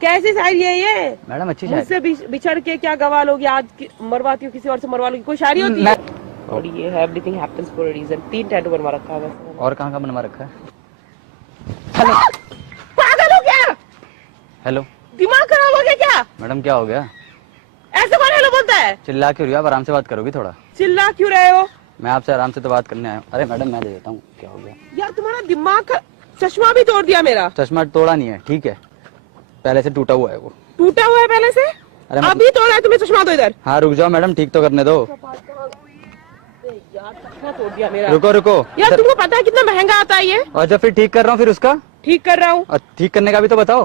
कैसी शायरी है ये? मैडम अच्छी शायरी। मुझसे बिछड़ के क्या गवा लोगी, आज मरवाती हूँ किसी और से मरवा लोगी, कोई शायरी होती है? और ये है everything happens for a reason. 3 tattoo बनवा रखा है वैसे। और कहाँ का बनवा रखा है? हेलो, पागल हो क्या? हेलो, दिमाग खराब हो गया क्या? मैडम क्या हो गया? ऐसे कौन हेलो बोलता है? चिल्ला क्यों रही हो आप? आराम से बात करोगी थोड़ा? चिल्ला क्यों रहे हो? मैं आपसे आराम से तो बात करने आया हूँ। अरे मैडम मैं दे देता हूँ, क्या हो गया? यार तुम्हारा दिमाग चश्मा भी तोड़ दिया मेरा। चश्मा तोड़ा नहीं है, ठीक है, पहले से टूटा हुआ है वो। टूटा हुआ है पहले से? अरे अभी तोड़ा है तुम्हें चश्मा? तो इधर। हाँ रुक जाओ मैडम, ठीक तो करने दो। यार चश्मा तोड़ दिया मेरा। रुको रुको। यार तुमको पता है कितना महंगा आता है ये? और जब फिर ठीक कर रहा हूँ फिर उसका? ठीक कर रहा हूँ। और ठीक करने का भी तो बताओ।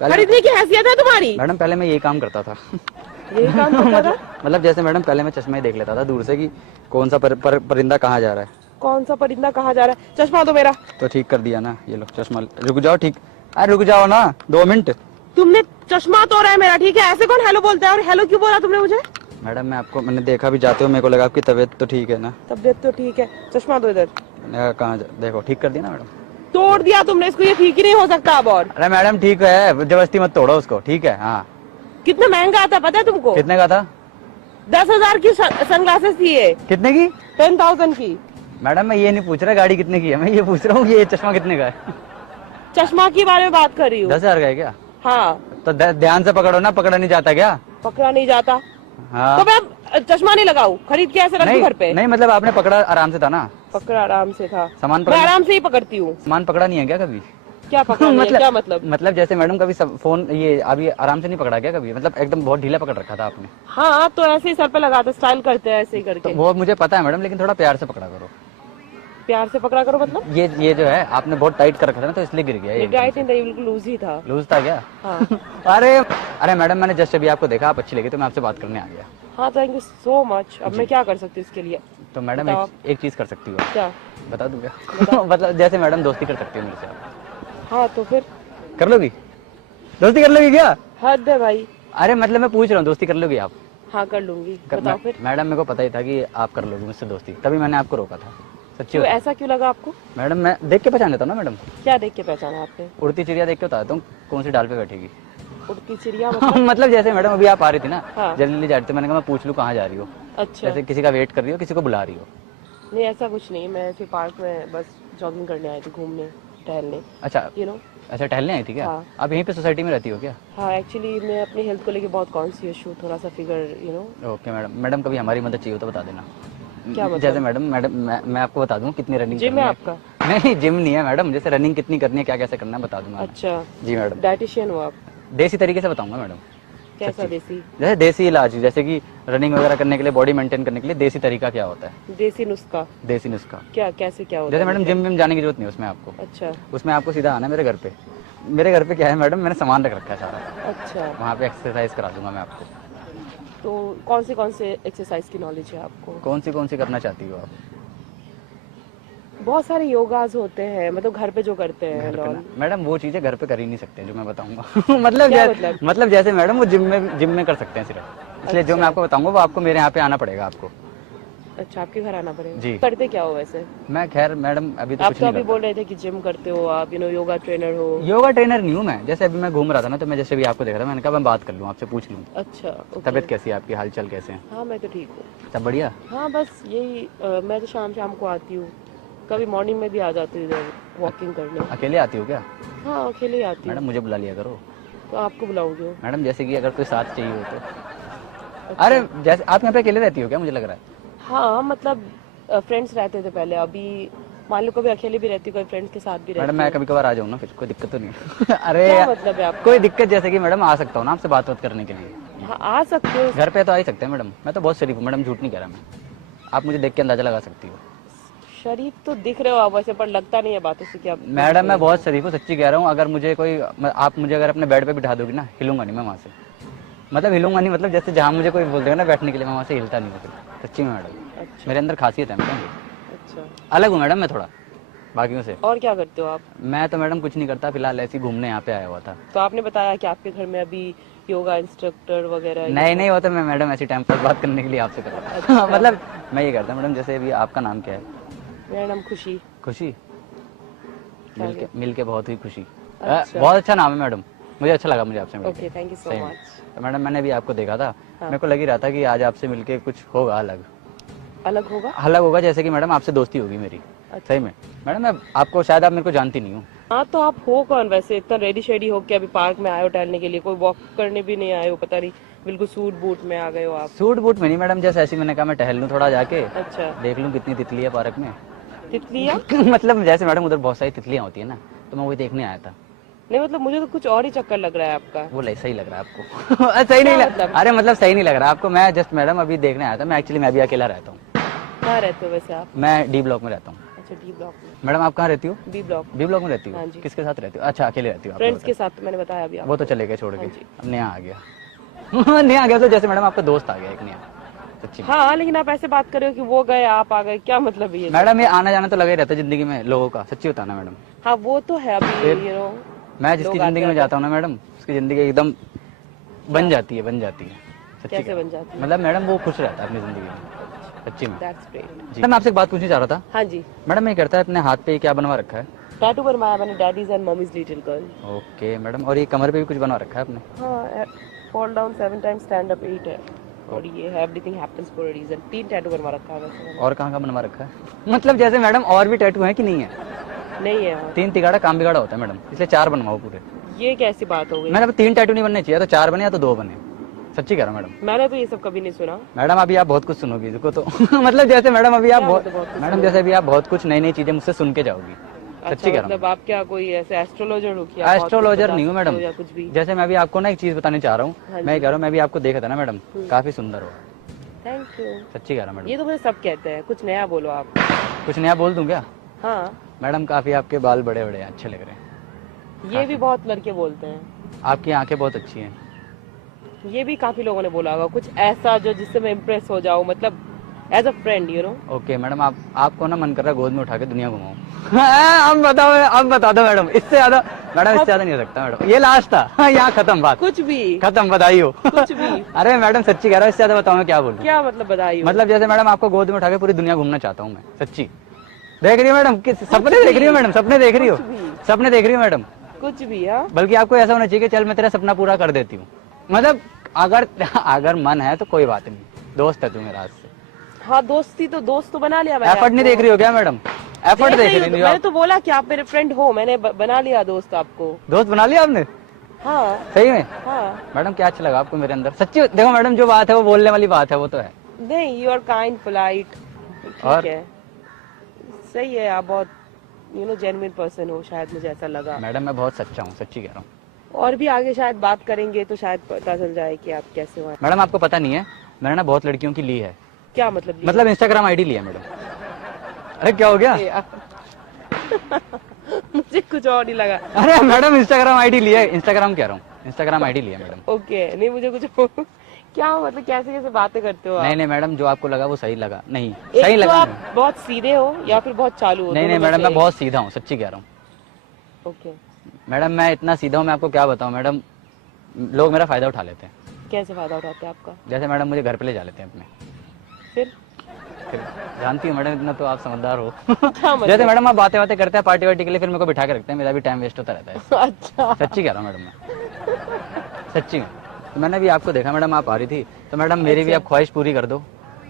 खरीदने की हैसियत है तुम्हारी? मैडम पहले मैं यही काम करता था। यही काम करता था? मतलब जैसे मैडम पहले मैं चश्मा ही देख लेता था दूर से कि कौन सा परिंदा कहाँ जा रहा है। कौन सा परिंदा कहाँ जा रहा है? चश्मा तो मेरा। तो ठीक कर दिया ना, ये लो चश्मा। रुक जाओ, ठीक। अरे रुक जाओ ना 2 मिनट। तुमने चश्मा तोड़ा है मेरा, ठीक है? ऐसे कौन हेलो बोलता है? और हेलो क्यों बोला तुमने मुझे? मैडम मैंने देखा भी जाते हो, मेरे को लगा आपकी तबीयत तो ठीक है ना। तबीयत तो ठीक है, चश्मा दो इधर। कहाँ देखो, ठीक कर दिया ना मैडम। तोड़ दिया तुमने इसको, ये ठीक ही नहीं हो सकता अब और। अरे मैडम ठीक है, जबरदस्ती मत तोड़ो उसको, ठीक है? हाँ। कितना महंगा आता पता है तुमको? कितने का था? 10,000 की सनग्लासेस थी ये। कितने की? 10,000 की। मैडम मैं ये नहीं पूछ रहा गाड़ी कितने की है, मैं ये पूछ रहा हूँ ये चश्मा कितने का है? चश्मा के बारे में बात कर रही हूँ। 10,000 का है क्या? हाँ। तो ध्यान से पकड़ो ना, पकड़ा नहीं जाता क्या? पकड़ा नहीं जाता? हाँ। तो मैं चश्मा नहीं लगाऊं, खरीद के ऐसे रख दूं घर पे? नहीं मतलब आपने पकड़ा आराम से था ना? पकड़ा आराम से था। सामान मैं पकड़ा? आराम से ही पकड़ती हूँ। सामान पकड़ा नहीं है क्या कभी? क्या पकड़ा नहीं है? क्या मतलब? मतलब जैसे मैडम कभी फोन ये अभी आराम से नहीं पकड़ा क्या कभी? मतलब एकदम बहुत ढीला पकड़ रखा था आपने। हाँ तो ऐसे ही सर पे लगाते, स्टाइल करते हैं ऐसे ही करके। तो वो मुझे पता है मैडम, लेकिन थोड़ा प्यार से पकड़ा करो। प्यार से पकड़ा करो मतलब? ये जो है आपने बहुत टाइट कर रखा था ना, तो इसलिए गिर गया ये। टाइट नहीं था, बिल्कुल लूज ही था। लूज था क्या? हाँ। अरे मैडम मैंने जस्ट अभी आपको देखा, आप अच्छी लगी तो मैं आपसे बात करने आ गया। हाँ थैंक यू सो मच। अब मैं क्या कर सकती हूँ इसके लिए? तो मैडम एक चीज कर सकती हो। क्या? बता दूं क्या? मतलब जैसे मैडम दोस्ती कर सकती हो मेरे से आप। हाँ तो फिर कर लोगी? दोस्ती कर लोगी क्या? हद है भाई। अरे मतलब मैं पूछ रहा हूँ, दोस्ती कर लोगी आप? हाँ कर लूंगी। बताओ फिर। मैडम मेरे को पता ही था कि आप कर लोगी मुझसे दोस्ती, तभी मैंने आपको रोका था। सच्ची तो ऐसा क्यों लगा आपको? मैडम मैं देख के पहचान लेता हूँ ना मैडम। क्या देख के पहचाना आपने? उड़ती चिड़िया देख के बताता हूँ कौन सी डाल पे बैठेगी। उड़ती चिड़िया मतलब? मतलब जैसे मैडम अभी आप आ रही थी ना, हाँ। जल्दी जा रही थी, मैंने कहा मैं पूछ लूँ कहाँ जा रही हो। अच्छा। जैसे किसी का वेट कर रही हो, किसी को बुला रही हो। नहीं ऐसा कुछ नहीं, मैं फिर पार्क में बस जॉगिंग करने आई थी, घूमने टहलने। अच्छा यू नो। अच्छा टहलने आई थी क्या? हाँ। आप यहीं पे सोसाइटी में रहती हो क्या? हाँ एक्चुअली मैं अपनी हेल्थ को लेके बहुत कॉन्शियस हूँ, थोड़ा सा figure you know. Okay madam. Madam कभी हमारी मदद चाहिए हो तो बता देना। क्या मतलब? जैसे मैडम मैं आपको बता दूं कितनी रनिंग जिम है आपका? नहीं जिम नहीं है मैडम, जैसे रनिंग कितनी करनी है, क्या कैसे करना है बता दूंगा। अच्छा जी मैडम। डाइटिशियन हो आप? देसी तरीके से बताऊंगा मैडम। कैसा देसी? जैसे देसी इलाज, जैसे कि रनिंग वगैरह करने के लिए, बॉडी मेंटेन करने के लिए देसी तरीका क्या होता है? देसी नुस्खा? देसी नुस्खा क्या कैसे क्या होता जैसे है? मैडम जिम विम जाने की जरूरत नहीं उसमें आपको। अच्छा। उसमें आपको सीधा आना है मेरे घर पे। मेरे घर पे क्या है मैडम, मैंने सामान रख रखा है सारा। अच्छा। वहाँ पे एक्सरसाइज करा दूंगा मैं आपको। तो कौन से एक्सरसाइज की नॉलेज है आपको? कौन सी करना चाहती हो आप? बहुत सारे योगाज होते हैं, मतलब घर पे जो करते हैं घर पे लॉल। ना मैडम वो चीजें घर पे कर ही नहीं सकते जो मैं बताऊंगा। मतलब क्या मतलब जैसे मैडम वो जिम में कर सकते हैं सिर्फ, इसलिए जो मैं आपको बताऊंगा वो आपको मेरे यहाँ पे आना पड़ेगा आपको। अच्छा आपके घर आना पड़ेगा जी। करते क्या हो वैसे? मैं खैर मैडम अभी तो आप कुछ तो नहीं अभी करता। बोल रहे थे कि जिम करते हो आप, यू नो योगा ट्रेनर हो। योगा ट्रेनर नहीं हूँ मैं, जैसे अभी मैं घूम रहा था ना, तो मैं जैसे भी आपको देख रहा था, मैंने कहा मैं बात कर लूँ आपसे, पूछ लूँ अच्छा okay। तबीयत कैसी है आपकी, हालचाल कैसे हैं? हाँ मैं तो ठीक हूँ। सब बढ़िया? हाँ बस यही मैं तो शाम को आती हूँ, कभी मॉर्निंग में भी आ जाती हूँ इधर वॉकिंग करने। अकेले आती हो क्या? हाँ अकेले ही आती हूँ। मैडम मुझे बुला लिया करो। तो आपको बुलाऊंगी? मैडम जैसे कि अगर कोई साथ चाहिए हो तो। अरे जैसे आप यहाँ पे अकेले रहती हो क्या, मुझे लग रहा है? हाँ मतलब फ्रेंड्स रहते थे पहले, अभी मान लो कभी अकेले भी रहती हूँ, कभी फ्रेंड्स के साथ भी रहती हूँ। मैडम मैं कभी कभार आ जाऊँ ना, फिर कोई दिक्कत तो नहीं? अरे क्या मतलब है आपका? कोई दिक्कत जैसे कि मैडम आ सकता हूँ ना आपसे बात करने के लिए? हाँ आ सकते हो। घर पे तो आ ही सकते हैं मैडम, मैं तो बहुत शरीफ हूँ मैडम, झूठ नहीं कह रहा मैं। आप मुझे देख के अंदाजा लगा सकती हो। शरीफ तो दिख रहे हो आप वैसे, पर लगता नहीं है बातों से कि आप। मैडम मैं बहुत शरीफ हूँ, सच्ची कह रहा हूँ। अगर मुझे कोई आप मुझे अगर अपने बेड पे बिठा दोगी ना, हिलूंगा नहीं मैं वहाँ से। मतलब हिलूंगा नहीं, मतलब जैसे जहाँ मुझे कोई बोल देगा ना बैठने के लिए, मैं वहाँ से हिलता नहीं हूँ फिर। सच्ची में मैडम। अच्छा। मेरे अंदर खासियत है मैडम। अच्छा अलग हूँ मैडम मैं थोड़ा बाकियों से। और क्या करते हो आप? मैं तो मैडम कुछ नहीं करता, फिलहाल ऐसे ही घूमने यहाँ पे आया हुआ था। तो आपने बताया कि आपके घर में अभी योगा इंस्ट्रक्टर वगैरह। नहीं वो तो मैं मैडम ऐसी टाइम पर बात करने के लिए आपसे कर रहा था। अच्छा। मतलब मैं ये करता मैडम, जैसे अभी आपका नाम क्या है? मेरा नाम खुशी। खुशी? मिलके बहुत ही खुशी। अच्छा। बहुत अच्छा नाम है मैडम। मुझे अच्छा लगा मुझे आपसे मिलके। ओके, थैंक यू सो सही में। मच। तो मैडम मैंने भी आपको देखा था, मेरे को लग ही रहा था कि आज आपसे मिलके कुछ होगा अलग अलग होगा? अलग होगा, जैसे कि मैडम आपसे दोस्ती होगी मेरी। सही में मैडम, मैं आपको शायद आप मेरे को जानती नहीं हूँ। हाँ, तो आप हो कौन वैसे? इतना रेडी शेडी हो के अभी पार्क में आए हो टहलने के लिए? कोई वॉक करने भी नहीं आए हो? पता नहीं, बिल्कुल सूट बूट में आ गए हो आप। सूट बूट में नहीं मैडम, जैसे ऐसे ही मैंने कहा मैं टहल लूँ थोड़ा जाके, अच्छा, देख लूँ कितनी तितली है पार्क में। तितलियाँ? मतलब जैसे मैडम उधर बहुत सारी तितलियाँ होती है ना, तो मैं वही देखने आया था। नहीं मतलब मुझे तो कुछ और ही चक्कर लग रहा है आपका। वो सही लग रहा है आपको? सही नहीं लग, मतलब? अरे मतलब सही नहीं लग रहा आपको? मैं जस्ट मैडम अभी देखने आया था। मैं एक्चुअली मैं भी अकेला रहता हूँ। कहाँ रहते हो वैसे आप? मैं डी ब्लॉक में रहता हूँ। अच्छा, डी ब्लॉक में। मैडम आप कहाँ रहती हो? B block. बी ब्लॉक में रहती हाँ हो? जी। किसके साथ रहती हो? अच्छा, अकेले रहती हो आप? फ्रेंड्स के साथ, तो मैंने बताया अभी वो तो चले गए छोड़ के। हाँ जी। अब नया आ गया। नया आ गया तो जैसे मैडम आपका दोस्त आ गया एक नया। सच्ची में। हाँ, लेकिन आप ऐसे बात कर रहे हो कि वो गए आप आ गए, क्या मतलब है ये? मैडम ये आना जाना तो लगा ही रहता है जिंदगी में लोगों का, सच्ची बताना मैडम। हाँ, वो तो है अभी, यू नो। मैं जिसकी जिंदगी में जाता हूँ ना मैडम, उसकी जिंदगी एकदम बन जाती है, बन जाती है। सच्ची कैसे कह- बन जाती है? मतलब मैडम वो खुश रहता है अपनी जिंदगी में, सच्ची में। That's great. जी मैडम, आपसे एक बात पूछनी चाह रहा था। हाँ जी, मैडम ये करता है अपने हाथ पे ये क्या बनवा रखा है? टैटू बनवाया मैंने, daddies and mummies little girl. Okay madam, और ये कमर पे भी कुछ बनवा रखा है आपने? हाँ, fall down 7 times, stand up 8 है। और ये है everything happens for a reason. 3 tattoo बनवा रखा है वैसे मैंने। और कहाँ बनवा रखा है? मतलब जैसे मैडम और भी टैटू है कि नहीं है? नहीं है। 3 तिगाड़ा काम बिगाड़ा होता है मैडम, इसलिए 4 बनवाओ पूरे। ये कैसी बात हो गई? मैंने 3 टैटू नहीं बनने चाहिए, तो 4 बने या तो 2 बने। सच्ची कह रहा हूँ मैडम। मैंने तो ये सब कभी नहीं सुना। मैडम अभी आप बहुत कुछ सुनोगी इसको तो। मतलब जैसे मैडम अभी आप क्या बहुत मतलब बहुत कुछ मैडम जैसे अभी आप बहुत कुछ नई नई चीजें मुझसे सुन के जाओगी। अच्छा, सच्ची कह रहा मतलब आप क्या कोई ऐसे एस्ट्रोलॉजर हो? क्या एस्ट्रोलॉजर नहीं हूँ मैडम। या कुछ भी? जैसे मैं अभी आपको ना एक चीज बताने चाह रहा हूँ। हाँ मैं कह रहा हूँ, मैं भी आपको देखा था ना मैडम, काफी सुंदर हो। Thank you. सच्ची कह रहा हूँ मैडम। ये तो मुझे सब कहते हैं, कुछ नया बोलो आप। कुछ नया बोल दूं क्या? हाँ, मैडम काफी आपके बाल बड़े बड़े अच्छे लग रहे हैं। ये भी बहुत लड़के बोलते हैं। आपकी आंखें बहुत अच्छी हैं। ये भी काफी लोगों ने बोला होगा, कुछ ऐसा जो जिससे मैं इम्प्रेस हो जाऊं, मतलब as a friend, you know. Okay madam, आपको ना मन कर रहा है गोद में उठा के दुनिया घुमाऊं। अब बताओ, अब बता दो मैडम, इससे ज्यादा नहीं हो सकता मैडम, ये लास्ट था। यहाँ खत्म बात, कुछ भी, खत्म, बधाई हो। कुछ भी। अरे मैडम सच्ची कह रहा हूँ, इससे ज्यादा बताओ मैं क्या बोलूं? क्या मतलब बधाई हो? मतलब जैसे मैडम आपको गोद में उठा के पूरी दुनिया घूमना चाहता हूँ मैं, सच्ची। देख रही हो मैडम, सपने देख रही हो मैडम, सपने देख रही हो, सपने देख रही हो मैडम। कुछ भी। हाँ, बल्कि आपको ऐसा होना चाहिए कि चल मैं तेरा सपना पूरा कर देती हूँ। मतलब अगर मन है तो कोई बात नहीं, दोस्त है तू मेरा आज से। हाँ, दोस्ती तो दोस्त तो बना लिया मैंने। एफर्ट नहीं देख रही हो क्या मैडम? एफर्ट देख रही हो? मैंने तो बोला कि आप मेरे फ्रेंड हो, मैंने बना लिया दोस्त आपको। दोस्त बना लिया आपने? हाँ सही में? हाँ। मैडम क्या अच्छा लगा आपको मेरे अंदर? सच्ची देखो मैडम, जो बात है वो बोलने वाली बात है, वो तो है। नहीं, यू आर काइंड, पोलाइट, और? ठीक है, सही है। आप बहुत जेन्युइन पर्सन हो, शायद मुझे ऐसा लगा। मैडम मैं बहुत सच्चा हूँ, सच्ची कह रहा हूँ। और भी आगे शायद बात करेंगे तो शायद पता चल जाए कि आप कैसे हो। मैडम आपको पता नहीं है, मैंने ना बहुत लड़कियों की ली है। क्या मतलब? मतलब इंस्टाग्राम आईडी ली है मैडम। अरे क्या हो गया? मुझे कुछ और नहीं लगा। अरे मैडम इंस्टाग्राम आईडी ली है, इंस्टाग्राम कह रहा हूँ, इंस्टाग्राम आईडी ली है मैडम। ओके, नहीं मुझे कुछ क्या मतलब कैसे कैसे बातें करते हो आप? नहीं मैडम, जो आपको लगा वो सही लगा। नहीं एक सही तो लगा। आप बहुत सीधे हो या फिर बहुत चालू हो? नहीं दोनों में मैडम, से मैं एक। बहुत सीधा हूँ, सच्ची कह रहा हूँ। ओके, मैडम मैं इतना सीधा हूँ, मैं आपको क्या बताऊँ मैडम, लोग मेरा फायदा उठा लेते हैं। कैसे फायदा उठाते हैं आपका? जैसे मैडम मुझे घर पे ले जा लेते हैं अपने। फिर जानती हूँ मैडम, इतना तो आप समझदार हो। क्या मतलब? जैसे मैडम आप बातें करते हैं पार्टी वार्टी के लिए, फिर मेरे को बिठा के रखते हैं, मेरा भी टाइम वेस्ट होता रहता है। अच्छा, सच्ची कह रहा हूँ मैडम, मैं सच्ची में। तो मैंने भी आपको देखा मैडम, आप आ रही थी, तो मैडम मेरी भी आप ख्वाहिश पूरी कर दो।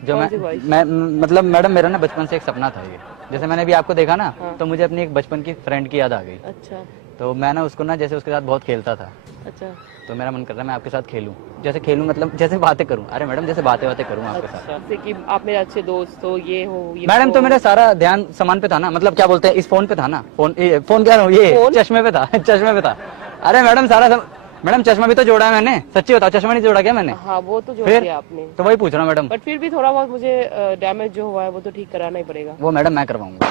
जो कौन सी ख्वाहिश? मैं मतलब मैडम मेरा ना बचपन से एक सपना था ये। जैसे मैंने भी आपको देखा ना, हाँ। तो मुझे अपनी एक बचपन की फ्रेंड की याद आ गई। अच्छा तो मैं ना उसको ना जैसे उसके साथ बहुत खेलता था, अच्छा तो मेरा मन कर रहा है मैं आपके साथ खेलूं। जैसे खेलूं मतलब जैसे बातें करूं। अरे मैडम जैसे बातें करूं आपके साथ। अच्छा, जैसे कि आप मेरे अच्छे दोस्त हो, ये हो, ये मैडम हो। तो मेरा सारा ध्यान सामान पे था ना, मतलब क्या बोलते हैं, इस फोन पे था ना, फोन कह रहा हूँ, ये फोन? चश्मे पे था। चश्मे पे था। अरे मैडम मैडम चश्मा भी तो जोड़ा है मैंने, सच्ची बताओ, चश्मा नहीं जोड़ा क्या मैंने? हाँ, वो तो जोड़ फिर? दिया आपने, तो वही पूछ रहा हूँ मैडम। बट फिर भी थोड़ा बहुत मुझे डैमेज जो हुआ है वो तो ठीक कराना ही पड़ेगा। वो मैडम मैं करवाऊंगा।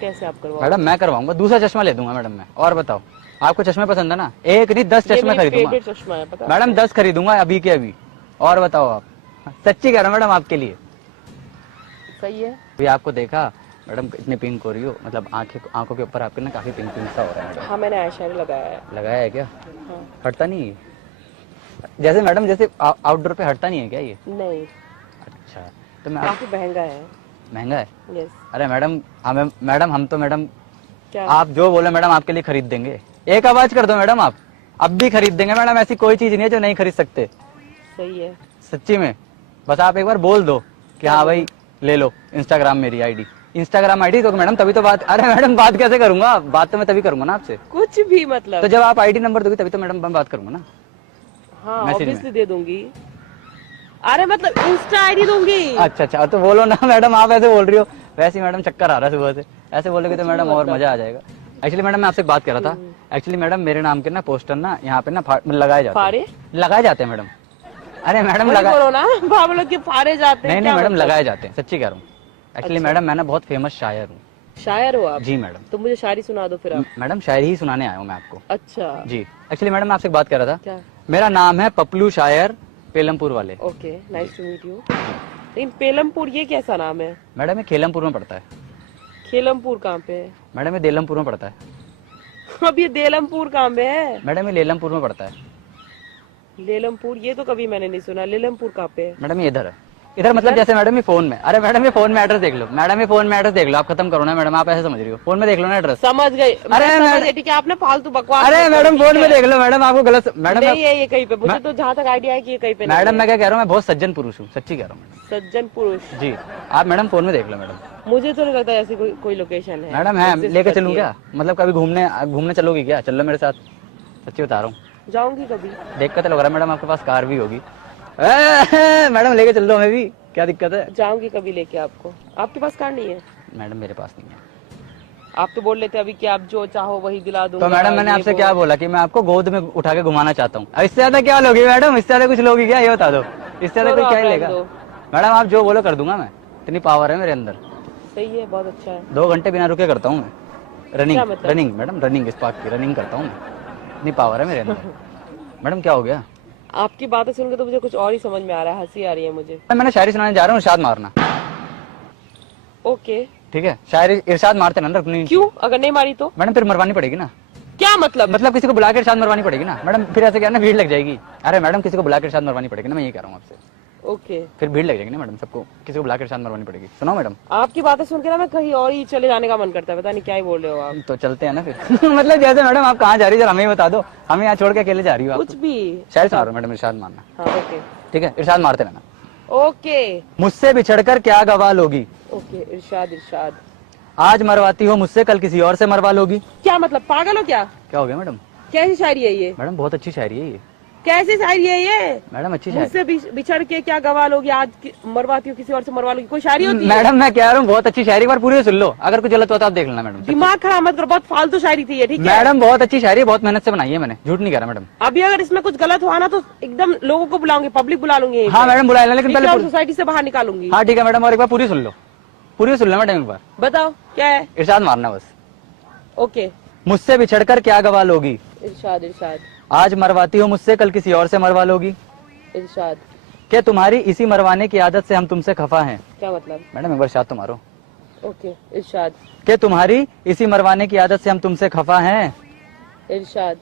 कैसे आप करवाओ? मैडम मैं करवाऊंगा, दूसरा चश्मा ले दूंगा मैडम मैं। और बताओ, आपको चश्मे पसंद है ना? एक नहीं 10 चश्मे खरीदूंगा फेवरेट चश्मा है, पता है? मैडम, 10 खरीदूंगा अभी के अभी। और बताओ आप, सच्ची कह रहा हूँ मैडम आपके लिए। सही है। अभी आपको देखा मैडम, इतने पिंक हो रही हो, मतलब आंखों के ऊपर आपके ना काफी पिंक पिंक सा हो रहा है मैडम। हाँ, मैंने आई शेडो लगाया है। लगाया है क्या? हाँ। हटता नहीं है? जैसे मैडम जैसे आउटडोर पे हटता नहीं है क्या ये? नहीं, अच्छा, तो मैं काफी महंगा है। महंगा है? यस। अरे मैडम हम तो मैडम क्या? आप जो बोले मैडम आपके लिए खरीद देंगे। एक आवाज कर दो मैडम आप, अब भी खरीद देंगे मैडम, ऐसी कोई चीज नहीं है जो नहीं खरीद सकते, सही है। सच्ची में। बस आप एक बार बोल दो कि हाँ भाई ले लो इंस्टाग्राम मेरी आईडी, इंस्टाग्राम आईडी तो मैडम तभी तो बात, अरे मैडम बात कैसे करूंगा, बात तो मैं तभी करूंगा ना आपसे। कुछ भी मतलब। तो जब आप आईडी नंबर दोगी तभी तो मैडम मैं बात करूंगा ना। हाँ मैसेज में। ऑब्वियसली दे दूंगी। अरे मतलब इंस्टा आईडी दूंगी। अच्छा तो बोलो ना मैडम, आप ऐसे बोल रही हो, वैसे ही मैडम चक्कर आ रहा है सुबह से, ऐसे बोलोगे तो मैडम और मजा आ जाएगा। एक्चुअली मैडम मैं आपसे बात कर रहा था, एक्चुअली मैडम मेरे नाम के ना पोस्टर ना यहाँ पे ना लगाए जाते फारे? हैं, लगाए जाते हैं मैडम। अरे मैडम वही बोलो ना, भाव लोग के फारे जाते हैं। नहीं मैडम लगाए जाते हैं, सच्ची कह रहा हूँ। एक्चुअली मैडम मैं ना बहुत फेमस शायर हूँ। शायर हो आप? जी मैडम। तो मुझे शायरी सुना दो फिर आप। मैडम शायरी ही सुनाने आया हूँ मैं आपको। अच्छा जी एक्चुअली मैडम मैं आपसे बात कर रहा था, क्या? मेरा नाम है पपलू शायर, पेलमपुर वाले। Okay nice to meet you. लेकिन पेलमपुर ये कैसा नाम है? मैडम ये खेलमपुर में पड़ता है। खेलमपुर कहाँ पे है? मैडम ये देलमपुर में पड़ता है। अब ये देलमपुर कहाँ पे है? मैडम ये लेलमपुर में पड़ता है। लेलमपुर ये तो कभी मैंने नहीं सुना। लेलमपुर कहाँ पे है? मैडम ये इधर है, इधर मतलब जैसे मैडम ये फोन में, अरे मैडम ये फोन में एड्रेस देख लो, मैडम ये फोन में एड्रेस देख लो, आप खत्म करो ना मैडम, आप ऐसे समझ रही हो, फोन में देख लो ना एड्रेस। समझ गई। अरे समझ गई, ठीक है। आपने फालतू बकवास। अरे मैडम फोन में देख लो मैडम, आपको गलत मैडम। नहीं है ये कहीं पे, मुझे तो जहाँ तक आइडिया है कि ये कहीं पे मैडम मैं क्या कह रहा हूँ, मैं बहुत सज्जन पुरुष हूँ, सच्ची कह रहा हूँ मैडम। सज्जन पुरुष? जी आप मैडम फोन में देख लो मैडम। मुझे तो नहीं लगता ऐसी कोई लोकेशन है। मैडम है, exist लेकर करती चलूँ है। क्या, मतलब कभी घूमने चलोगी क्या, चल लो मेरे साथ, सच्ची बता रहा हूँ। जाऊंगी कभी। देख कर तो लग रहा है मैडम आपके पास कार भी होगी। मैडम लेके चल लो हमें भी, क्या दिक्कत है। जाऊंगी कभी लेके आपको। आपके पास कार नहीं है? मैडम मेरे पास नहीं है। आप तो बोल लेते अभी कि आप जो चाहो वही दिला दूंगा। तो मैडम मैंने ये आपसे वो। क्या बोला कि मैं आपको गोद में उठा के घुमाना चाहता हूँ, इससे ज्यादा क्या लोगी मैडम, इससे ज्यादा कुछ लोगी क्या, ये बता दो, इससे ज्यादा छोड़ो कोई क्या आप ही रहने लेगा। दो। मैडम आप जो बोलो कर दूंगा मैं, इतनी पावर है मेरे अंदर। सही है, बहुत अच्छा है। 2 घंटे बिना रुके करता हूँ मैं रनिंग। क्या मतलब? रनिंग मैडम, रनिंग स्पार्क की रनिंग करता हूँ मैं, इतनी पावर है मेरे अंदर। मैडम क्या हो गया? आपकी बातें सुनकर तो मुझे कुछ और ही समझ में आ रहा है, हंसी आ रही है मुझे। मैंने शायरी सुनाने जा रहा हूँ, इरशाद मारना। ओके ठीक है, शायरी इरशाद मारते ना अपनी। क्यों? अगर नहीं मारी तो? मैडम फिर मरवानी पड़ेगी ना। क्या मतलब? मतलब किसी को बुला के इरशाद मरवानी पड़ेगी ना मैडम, फिर ऐसे क्या ना भीड़ लग जाएगी। अरे मैडम किसी को बुला के इरशाद मरवानी पड़ेगी ना, मैं ये कह रहा हूँ आपसे। ओके फिर भीड़ लग जाएगी ना मैडम, सबको किसी को बुला के इरशाद मरवानी पड़ेगी। सुनो मैडम, आपकी बातें सुन के ना मैं कहीं और ही चले जाने का मन करता है, पता नहीं क्या ही बोल रहे हो आप। तो चलते हैं ना फिर। मतलब जैसे मैडम आप कहाँ जा रही हो जरा हमें ही बता दो, हमें यहाँ छोड़ के अकेले जा रही हो आप। कुछ भी। शायरी सुना रहा हूँ मैडम, इरशाद मारना। हाँ ओके ठीक है, इरशाद मारते रहना। ओके मुझसे बिछड़कर क्या गवा लोगी, ओके। इरशाद इरशाद। आज मरवाती हो मुझसे कल किसी और से मरवा लोगी। क्या मतलब, पागल हो क्या? क्या हो गया मैडम? कैसी शायरी है ये? मैडम बहुत अच्छी शायरी है ये। कैसी शायरी है ये? मैडम अच्छी शायरी। मुझसे बिछड़ के क्या गवा लोगी, आज मरवाती हो किसी और से मरवा लोगी, कोई शायरी होती है? मैडम मैं कह रहा हूँ बहुत अच्छी शायरी, एक बार पूरी सुन लो, अगर कुछ गलत हो तो आप देख लेना मैडम। दिमाग खराब मत करो, बहुत फालतू शायरी थी ये, ठीक है? मैडम बहुत अच्छी शायरी है, बहुत मेहनत से बनाई है मैंने, झूठ नहीं कह रहा मैडम। अभी अगर इसमें कुछ गलत हुआ ना तो एकदम लोगों को बुलाऊंगी, पब्लिक बुला लूंगी। हाँ मैडम बुला लेना, लेकिन पहले सोसाइटी से बाहर निकालूंगी। हाँ ठीक है मैडम, और एक बार पूरी सुन लो, पूरी सुन लो मैडम एक बार। बताओ क्या है? इरशाद मारना बस। ओके मुझसे बिछड़कर क्या गवा लोगी, इरशाद इरशाद आज मरवाती हो मुझसे कल किसी और से मरवा लोगी। इरशाद। क्या तुम्हारी इसी मरवाने की आदत से हम तुमसे खफा हैं। क्या मतलब? मैडम एक बार शायद तो मारो। ओके इरशाद क्या तुम्हारी इसी मरवाने की आदत से हम तुमसे खफा हैं। इरशाद।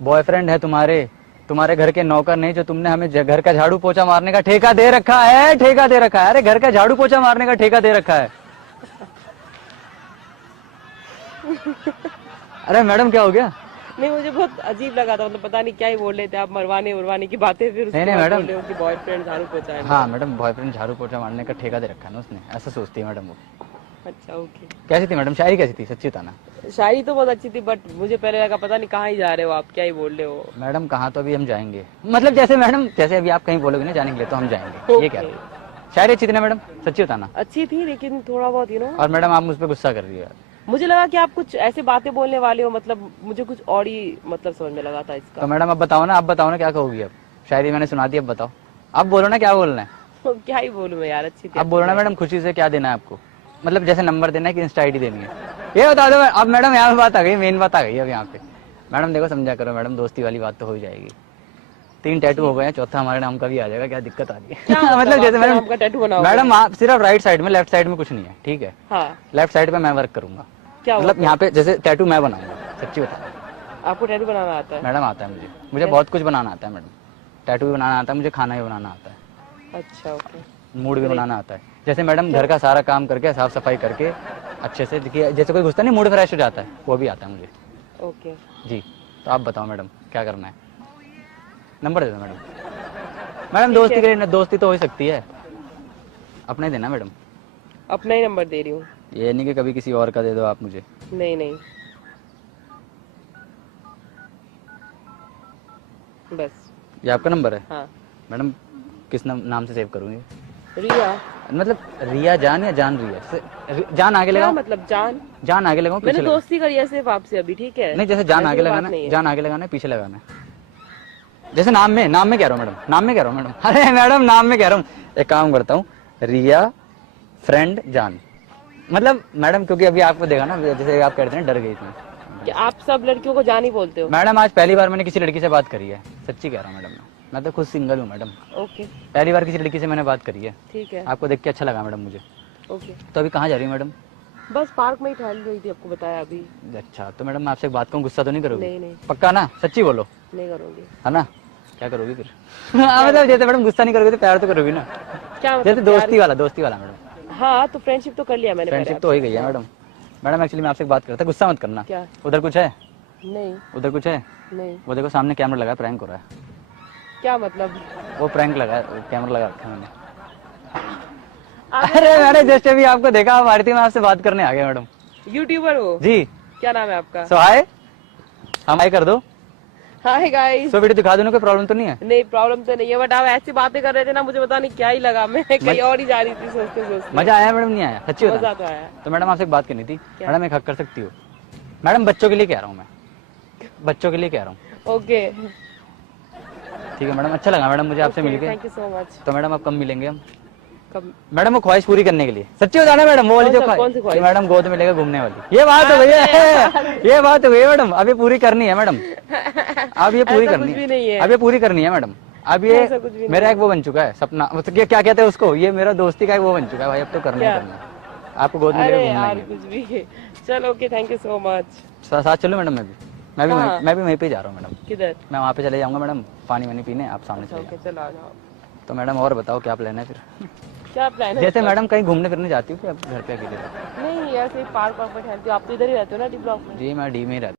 बॉयफ्रेंड है तुम्हारे घर के नौकर नहीं, जो तुमने हमें घर का झाड़ू पोछा मारने का ठेका दे रखा है, ठेका दे रखा है। अरे घर का झाड़ू पोछा मारने का ठेका दे रखा है। अरे मैडम क्या हो गया? नहीं मुझे बहुत अजीब लगा था, मतलब पता नहीं क्या ही बोल रहे थे आप, मरवाने की बातें, फिर उसके नहीं, बाद मैडम। बोल रहे हो कि बॉयफ्रेंड झाड़ू पोछा है। हाँ मैडम, बॉयफ्रेंड झाड़ू पोछा मारने का ठेका दे रखा है ना उसने, ऐसा सोचती है मैडम वो। अच्छा ओके। कैसी थी मैडम शायरी, कैसी थी सच्ची बताना। शायरी तो बहुत अच्छी थी, बट मुझे पहले लगा पता नहीं कहाँ ही जा रहे हो आप, क्या ही बोल रहे हो। मैडम कहाँ, तो अभी हम जाएंगे, मतलब जैसे मैडम जैसे अभी आप कहीं बोलोगे ना जाने के लिए तो हम जाएंगे, ये क्या शायरी अच्छी थी ना मैडम, सच्ची बताना। अच्छी थी लेकिन थोड़ा बहुत और मैडम आप मुझ पर गुस्सा कर रही है। मुझे लगा कि आप कुछ ऐसे बातें बोलने वाले हो, मतलब मुझे कुछ और ही मतलब समझ में लगा था इसका। तो मैडम अब बताओ ना क्या कहोगी अब। शायरी मैंने सुना दी, अब बताओ, अब बोलो ना क्या बोलना है। क्या ही बोलूं मैं यार, अच्छी थी। अब बोलो ना मैडम, खुशी से क्या देना है आपको, मतलब जैसे नंबर देना है कि इंस्टा आईडी देनी है, ये बता दो। अब मैडम यहाँ बात आ गई, मेन बात आ गई अब यहाँ पे। मैडम देखो समझा करो मैडम, दोस्ती वाली बात तो हो ही जाएगी। 3 टैटू हो गए हैं, चौथा हमारे नाम का भी आ जाएगा, क्या दिक्कत आ रही है। मतलब जैसे मैडम टैटू बनाओ मैडम, आप सिर्फ राइट साइड में, लेफ्ट साइड में कुछ नहीं है, ठीक है। हाँ लेफ्ट साइड पे मैं वर्क करूंगा, क्या मतलब यहाँ पे जैसे टैटू मैं बनाऊंगा, सच्ची बता। आपको टैटू बनाना आता है? मैडम आता है मुझे बहुत कुछ बनाना आता है मैडम। टैटू भी बनाना आता है मुझे, खाना भी बनाना आता है। अच्छा ओके। मूड भी बनाना आता है, जैसे मैडम घर का सारा काम करके साफ सफाई करके अच्छे से, देखिए जैसे कोई घुसता नहीं मूड फ्रेश हो जाता है, वो भी आता है मुझे। ओके जी। तो आप बताओ मैडम क्या करना है, नंबर दे दो मैडम। मैडम दोस्ती के लिए दोस्ती तो हो ही सकती है, अपना ही देना मैडम। अपना ही नंबर दे रही हूँ। ये नहीं कि कभी किसी और का दे दो आप मुझे। नहीं नहीं, बस। ये आपका नंबर है? हाँ। मैडम किस नाम से सेव करूँगी? रिया। मतलब रिया जान या जान रिया? जान आगे क्या लगाओ। मतलब जान? जान आगे लगाओ पीछे मैंने लगाओ? दोस्ती करी है सिर्फ आपसे अभी, ठीक है? नहीं, जैसे जान ऐसी आगे कोई बात लगाना नहीं है, है। जान आगे लगाना है, पीछे लगाना है। जैसे नाम में कह रहा हूँ मैडम, नाम में कह रहा हूँ मैडम। अरे मैडम नाम में कह रहा हूँ। एक काम करता हूँ, रिया फ्रेंड जान। मतलब मैडम क्योंकि अभी आपको देखा ना, जैसे आप कहते हैं डर गई थी कि आप सब लड़कियों को जान ही बोलते हो। मैडम। आज पहली बार मैंने किसी लड़की से बात करी है, सच्ची कह रहा हूँ मैडम। मैं तो खुद सिंगल हूँ मैडम। ओके पहली बार किसी लड़की से मैंने बात करी है। ठीक है। आपको देख के अच्छा लगा मैडम मुझे। ओके, तो अभी कहाँ जा रही हूँ मैडम? बस पार्क में ही टहल रही थी, आपको बताया अभी। अच्छा, तो मैडम मैं आपसे एक बात कहूँ, गुस्सा तो नहीं करोगी? नहीं नहीं, पक्का ना, सच्ची बोलो। नहीं करूंगी। है ना? क्या करोगी फिर? मतलब जैसे मैडम गुस्सा नहीं करोगी तो प्यार तो करोगी ना? क्या जैसे मतलब? दोस्ती वाला मैडम। हाँ तो फ्रेंडशिप तो कर लिया मैंने। फ्रेंडशिप तो हो ही गई है मैडम। मैडम एक्चुअली मैं आपसे एक बात कर रहा था, गुस्सा मत करना। क्या? उधर कुछ है? नहीं उधर कुछ है? नहीं। वो देखो सामने कैमरा लगा है, प्रैंक हो रहा है। क्या मतलब? वो प्रैंक लगा है, कैमरा लगा रखा है मैंने। अरे मैंने जस्ट अभी आपको देखा, आप आ रही थी, मैं आपसे बात करने आ गया मैडम। यूट्यूबर हो? जी। क्या नाम है आपका? सो हाय, हम हाय कर दो। Hi guys. सो वीडियो दिखा दो ना, कोई प्रॉब्लम तो नहीं है? नहीं प्रॉब्लम तो नहीं है, बट आप ऐसी बातें कर रहे थे ना, मुझे पता नहीं क्या ही लगा, मैं कहीं और ही जा रही थी सोचते सोचते। मजा आया मैडम? नहीं आया? सच्ची मजा बता। तो आया। तो मैडम आपसे एक बात करनी थी। क्या? मैडम एक हक कर सकती हो मैडम? बच्चों के लिए कह रहा हूँ मैं, बच्चों के लिए कह रहा हूँ। ओके ठीक है मैडम, अच्छा लगा मैडम मुझे आपसे मिलके। Thank you so much. तो मैडम आप कब मिलेंगे हम? कब? मैडम वो ख्वाहिश पूरी करने के लिए, सच्ची बताना मैडम, वो वाली जो कौन सी ख्वाहिश? मैडम गोद में लेकर घूमने वाली, ये बात हो गई है। ये बात हो गई है मैडम, अब ये पूरी करनी है मैडम। अब ये पूरी ऐसा करनी कुछ भी नहीं है। अब ये पूरी करनी है मैडम। अब ऐसा कुछ भी ये नहीं मेरा एक वो बन चुका है सपना, मतलब क्या कहते हैं उसको, ये मेरा दोस्ती का एक वो बन चुका है भाई, अब तो करना ही क्या? करना है। आपको गोद में लेकर अरे घूमना यार ही है। कुछ भी। चलो okay, thank you so much. साथ चलो मैडम, कहाँ? मैं भी वहीं पे जा रहा हूँ मैडम। किधर? मैं वहाँ पे चले जाऊंगा मैडम, पानी वानी पीने, आप सामने चले ओके जाओ। चलो आ जाओ। तो मैडम और बताओ क्या प्लान है फिर? क्या प्लान है? जैसे मैडम कहीं घूमने फिरने जाती हूँ कि आप घर पे अकेले? नहीं ऐसे पार्क वार्क में टहलती हूँ। आप तो इधर ही रहते हो ना, डी ब्लॉक में। जी मैं डी में ही रहता हूँ।